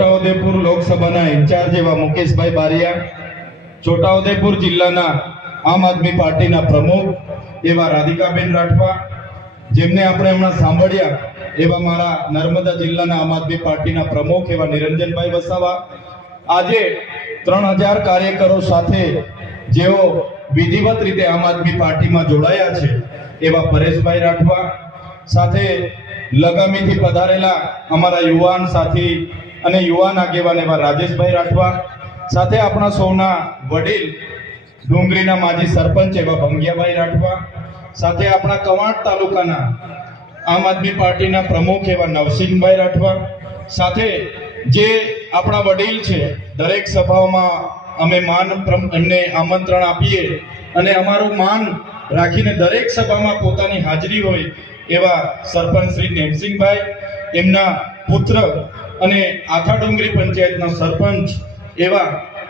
છોટાઉદેપુર લોકસભાના ઇન્ચાર્જ એવા મુકેશભાઈ બારિયા, છોટાઉદેપુર જિલ્લાના આમ આદમી પાર્ટીના પ્રમુખ એવા રાધિકાબેન રાઠવા, જેમને આપણે હમણાં સાંભળ્યા એવા મારા નર્મદા જિલ્લાના આમ આદમી પાર્ટીના પ્રમુખ એવા નિરંજનભાઈ વસાવા, આજે 3000 કાર્યકરો સાથે જેઓ વિધિવત રીતે આમ આદમી પાર્ટીમાં જોડાયા છે એવા પરેશભાઈ રાઠવા, સાથે લગામીથી પધારેલા અમારા યુવાન સાથી અને યુવાન આગેવાન એવા રાજેશભાઈ રાઠવા, સાથે આપણા સૌના વડીલ ડુંગરીના માજી સરપંચ એવા ભંગિયાભાઈ રાઠવા, સાથે આપણા કવાંટ તાલુકાના આમ આદમી પાર્ટીના પ્રમુખ એવા નવસિંહભાઈ રાઠવા, સાથે જે આપણા વડીલ છે, દરેક સભાઓમાં અમે એમને આમંત્રણ આપીએ અને અમારું માન રાખીને દરેક સભામાં પોતાની હાજરી હોય એવા સરપંચ શ્રી નેમસિંહભાઈ, એમના પુત્ર અને આખા ડુંગરી પંચાયતના સરપંચ એવા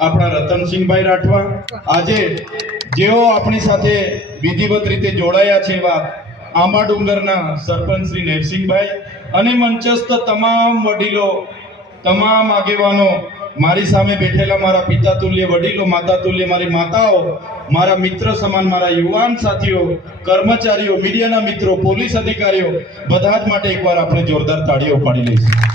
આપણા રતનસિંહભાઈ રાઠવા, આજે જેઓ આપણી સાથે વિધિવત રીતે જોડાયા છે એવા આંબા ડુંગરના સરપંચ શ્રી નેમસિંહભાઈ અને મંચસ્થ તમામ વડીલો, તમામ આગેવાનો, મારી સામે બેઠેલા મારા પિતા તુલ્ય વડીલો, માતા તુલ્ય મારી માતાઓ, મારા મિત્ર સમાન મારા યુવાન સાથીઓ, કર્મચારીઓ, મીડિયાના મિત્રો, પોલીસ અધિકારીઓ, બધા જ માટે એકવાર આપણે જોરદાર તાળીઓ પાડી લઈશું.